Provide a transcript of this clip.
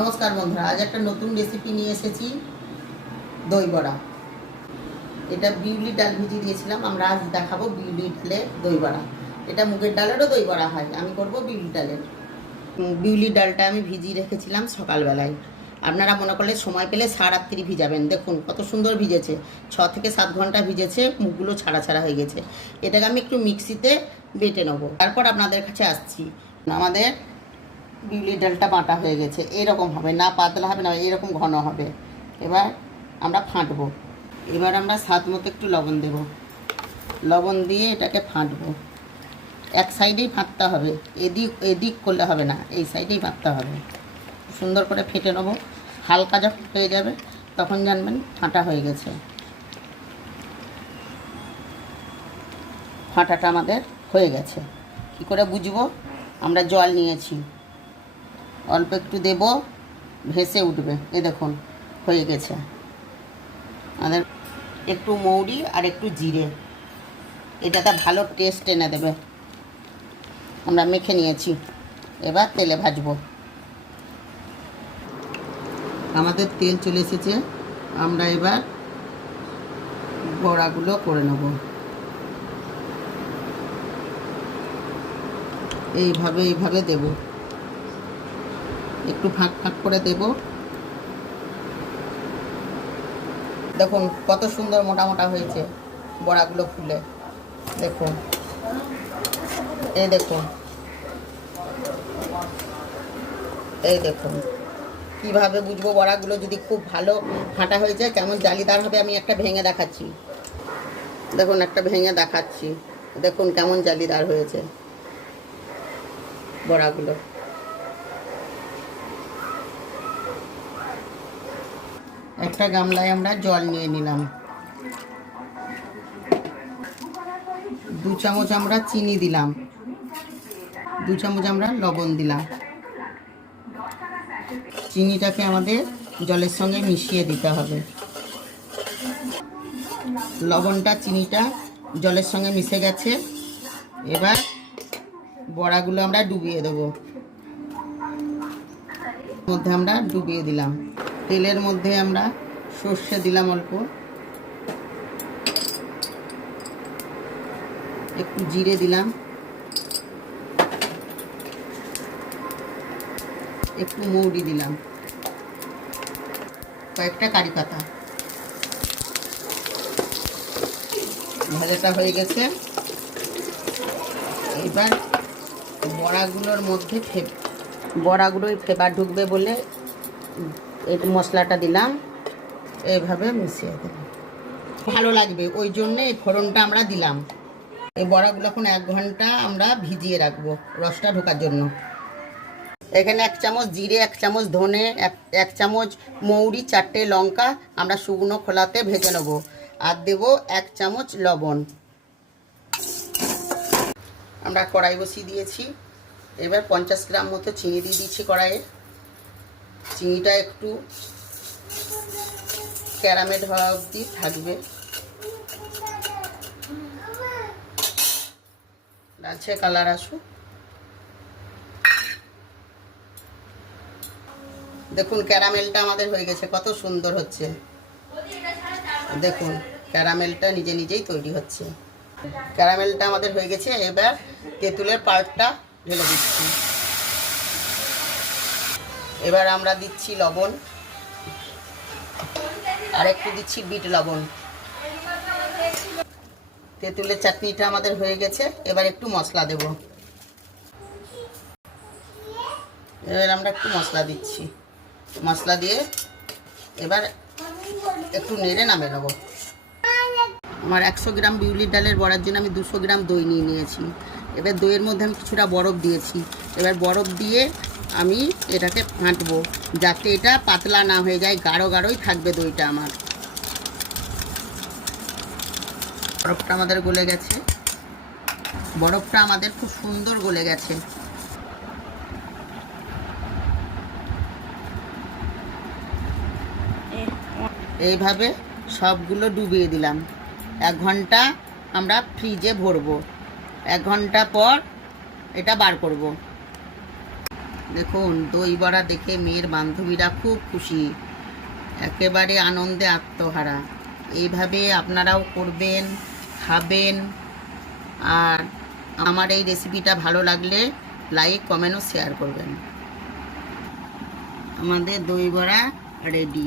নমস্কার বন্ধুরা, আজ একটা নতুন রেসিপি নিয়ে এসেছি, দই বড়া। এটা বিউলি ডাল ভিজিয়ে দিয়েছিলাম আমরা আজ দেখাবো বিউলি ডালে দই বড়া। এটা মুগের ডালেরও দই বড়া হয়, আমি করব বিউলি ডালের। বিউলি ডালটা আমি ভিজিয়ে রেখেছিলাম সকালবেলায়। আপনারা মনে করলে সময় পেলে সারাত্রি ভিজাবেন। দেখুন, কত সুন্দর ভিজেছে। ছ থেকে সাত ঘণ্টা ভিজেছে, মুখগুলো ছাড়া ছাড়া হয়ে গেছে। এটাকে আমি একটু মিক্সিতে বেটে নেব। তারপর আপনাদের কাছে আসছি। আমাদের বিউলি ডালটা বাটা হয়ে গেছে, এরকম হবে, না পাতলা হবে না, এরকম ঘন হবে। এবার আমরা ফাঁটবো। এবার আমরা স্বাদ মতো একটু লবণ দেব। লবণ দিয়ে এটাকে ফাঁটবো। এক সাইডেই ফাঁটতে হবে, এদিক এদিক করলে হবে না, এই সাইডেই ফাঁটতে হবে। সুন্দর করে ফেটে নেব। হালকা যখন হয়ে যাবে, তখন জানবেন ফাঁটা হয়ে গেছে। ফাঁটাটা আমাদের হয়ে গেছে। কি করে বুঝব? আমরা জল নিয়েছি। অল্প একটু দেব, ভেসে উঠবে। এ দেখুন, হয়ে গেছে। আমাদের একটু মৌরি আর একটু জিরে। এটাতে ভালো টেস্ট এনে দেবে। আমরা মেখে নিয়েছি। এবার তেলে ভাজবো। আমাদের তেল চলে এসেছে। আমরা এবার বড়াগুলো করে নেব। এইভাবে এইভাবে দেবো। একটু ফাঁক ফাঁক করে দেব। দেখুন, কত সুন্দর মোটা মোটা হয়েছে বড়াগুলো ফুলে। দেখুন। এই দেখুন। এই দেখুন। কীভাবে বুঝব বড়াগুলো যদি খুব ভালো ফাটা হয়ে যায়, কেমন জালিদার হবে আমি একটা ভেঙে দেখাচ্ছি। দেখুন, একটা ভেঙে দেখাচ্ছি। দেখুন, কেমন জালিদার হয়েছে বড়াগুলো। একটা গামলায় আমরা জল নিয়ে নিলাম। দু চামচ আমরা চিনি দিলাম। দু চামচ আমরা লবণ দিলাম। চিনিটাকে আমাদের জলের সঙ্গে মিশিয়ে দিতে হবে। লবণটা, চিনিটা জলের সঙ্গে মিশে গেছে। এবার বড়াগুলো আমরা ডুবিয়ে দেবো। মধ্যে আমরা ডুবিয়ে দিলাম। তেলের মধ্যে আমরা সর্ষে দিলাম অল্প। একটু জিরে দিলাম। একটু মৌরি দিলাম। কয়েকটা কারি পাতা। ভাজাটা হয়ে গেছে। এবার বড়াগুলোর মধ্যে ফে বড়াগুলোই ফেবার ঢুকবে বলে এই মশলাটা দিলাম, এইভাবে মিশিয়ে দিলাম ভালো লাগবে, ওই জন্য এই ফোড়নটা আমরা দিলাম। এই বড়াগুলো এখন এক ঘণ্টা আমরা ভিজিয়ে রাখব রসটা ঢোকার জন্য। এখানে এক চামচ জিরে, এক চামচ ধনে, এক এক চামচ মৌরি, চারটে লঙ্কা আমরা শুকনো খোলাতে ভেজে নেব। আর দেব এক চামচ লবণ। আমরা কড়াই বসিয়ে দিয়েছি। এবার পঞ্চাশ গ্রাম মতো চিনি দিয়ে দিচ্ছি কড়াইয়ে। চিনিটা একটু ক্যারামেল হওয়া অবধি থাকবে। লালচে কালার আসুক। দেখুন, ক্যারামেলটা আমাদের হয়ে গেছে, কত সুন্দর হচ্ছে। দেখুন, ক্যারামেলটা নিজে নিজেই তৈরি হচ্ছে। ক্যারামেলটা আমাদের হয়ে গেছে, এবার তেঁতুলের পাল্পটা ঢেলে দিচ্ছি। এবার আমরা দিচ্ছি লবণ। আর একটু দিচ্ছি বিট লবণ। তেঁতুলের চাটনিটা আমাদের হয়ে গেছে, এবার একটু মশলা দেব। এবার আমরা একটু মশলা দিচ্ছি। মশলা দিয়ে এবার একটু নেড়ে নামে নেব। আমার একশো গ্রাম বিউলির ডালের বড়ার জন্য আমি দুশো গ্রাম দই নিয়ে নিয়েছি। এবার দইয়ের মধ্যে আমি কিছুটা বরফ দিয়েছি। এবার বরফ দিয়ে আমি এটাকে ফাঁটবো, যাতে এটা পাতলা না হয়ে যায়, গাঢ় গাঢ়ই থাকবে দইটা আমার। বরফটা আমাদের গলে গেছে। বরফটা আমাদের খুব সুন্দর গলে গেছে। এইভাবে সবগুলো ডুবিয়ে দিলাম। এক ঘণ্টা আমরা ফ্রিজে ভরবো। এক ঘণ্টা পর এটা বার করব। দেখুন, দই বড়া দেখে মেয়ের বান্ধবীরা খুব খুশি। একেবারে আনন্দে আত্মহারা। এইভাবে আপনারাও করবেন, খাবেন। আর আমার এই রেসিপিটা ভালো লাগলে লাইক কমেন্ট ও শেয়ার করবেন। আমাদের দই বড়া রেডি